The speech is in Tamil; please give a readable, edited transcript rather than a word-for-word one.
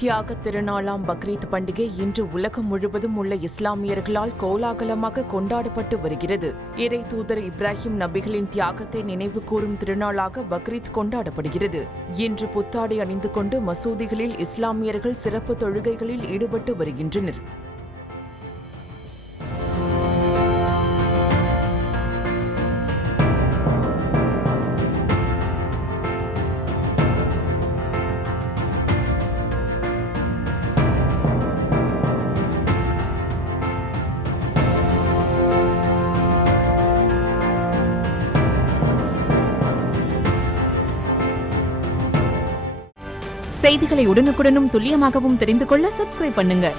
தியாகத் திருநாளாம் பக்ரீத் பண்டிகை இன்று உலகம் முழுவதும் உள்ள இஸ்லாமியர்களால் கோலாகலமாக கொண்டாடப்பட்டு வருகிறது. இறை தூதர் இப்ராஹிம் நபிகளின் தியாகத்தை நினைவு கூறும் திருநாளாக பக்ரீத் கொண்டாடப்படுகிறது. இன்று புத்தாடை அணிந்து கொண்டு மசூதிகளில் இஸ்லாமியர்கள் சிறப்பு தொழுகைகளில் ஈடுபட்டு வருகின்றனர். செய்திகளை உடனுக்குடனும் துல்லியமாகவும் தெரிந்து கொள்ள சப்ஸ்கிரைப் பண்ணுங்க.